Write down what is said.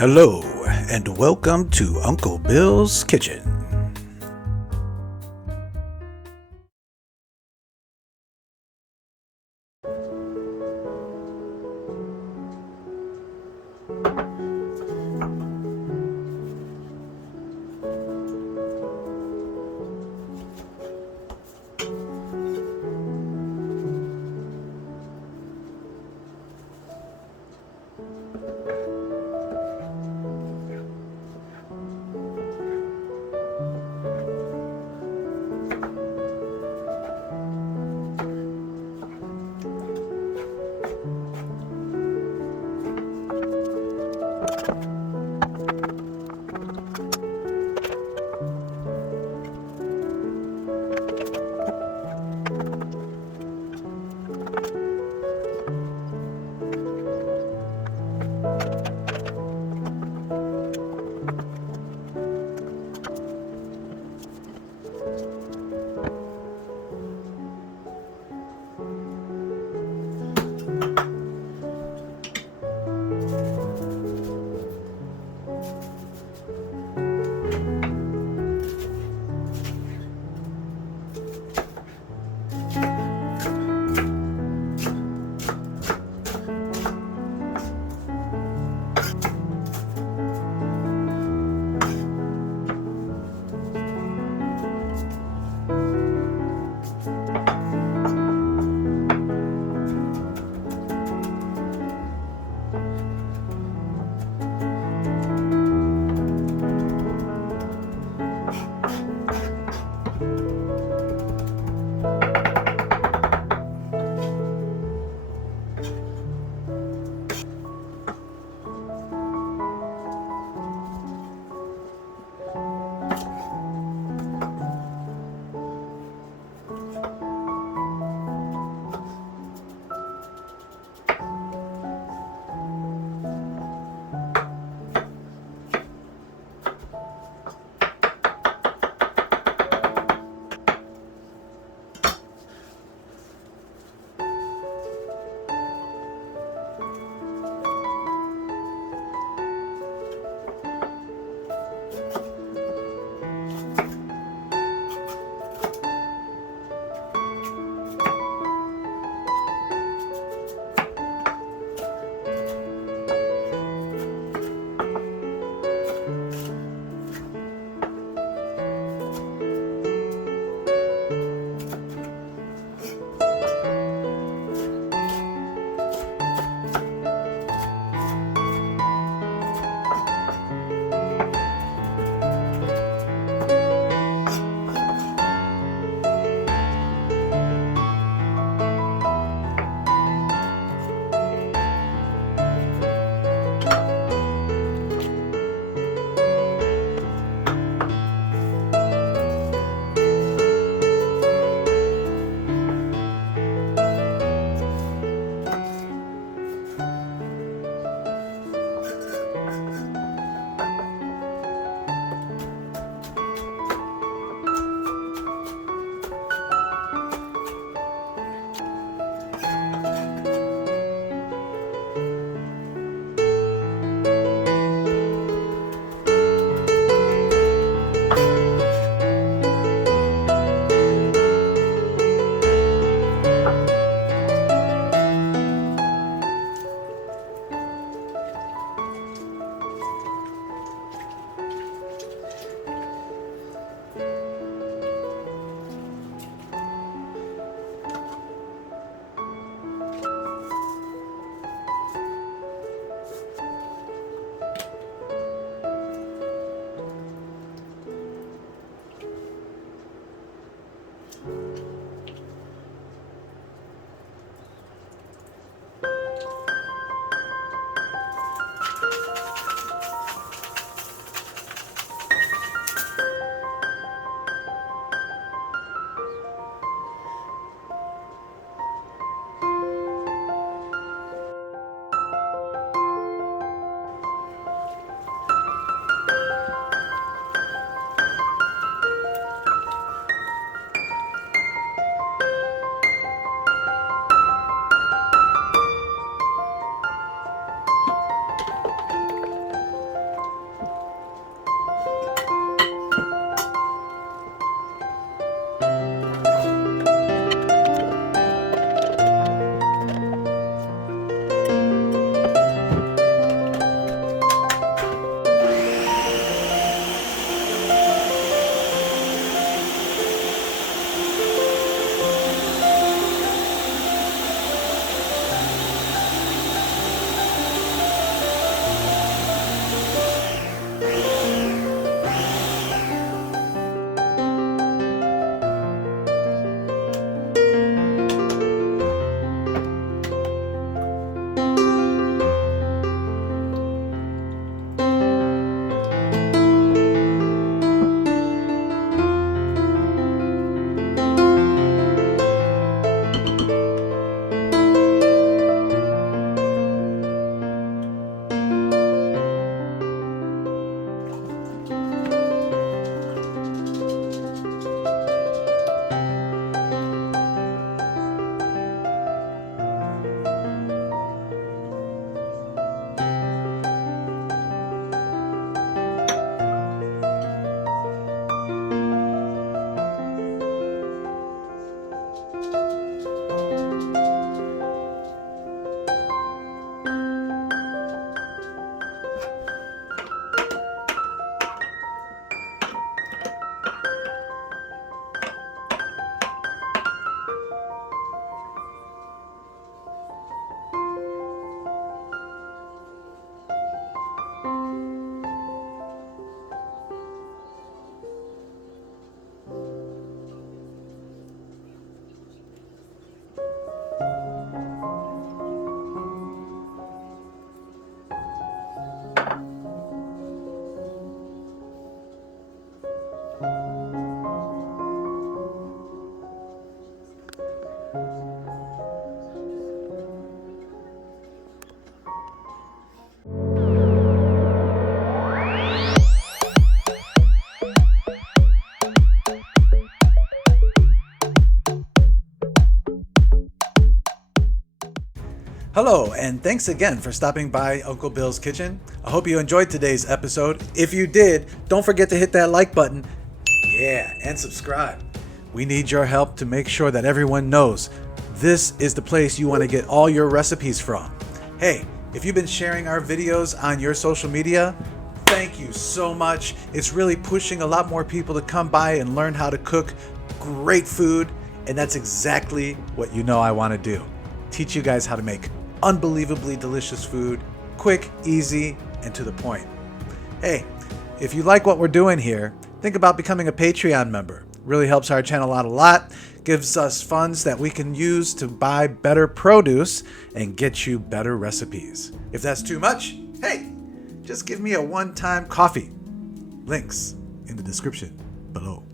Hello, and welcome to Uncle Bill's Kitchen. Hello, and thanks again for stopping by Uncle Bill's Kitchen. I hope you enjoyed today's episode. If you did, don't forget to hit that like button. Yeah, and subscribe. We need your help to make sure that everyone knows this is the place you want to get all your recipes from. Hey, if you've been sharing our videos on your social media, thank you so much. It's really pushing a lot more people to come by and learn how to cook great food, and that's exactly what you know I want to do. Teach you guys how to make unbelievably delicious food, quick, easy, and to the point. Hey, if you like what we're doing here, think about becoming a Patreon member. Really helps our channel out a lot, gives us funds that we can use to buy better produce and get you better recipes. If that's too much, hey, just give me a one-time coffee. Links in the description below.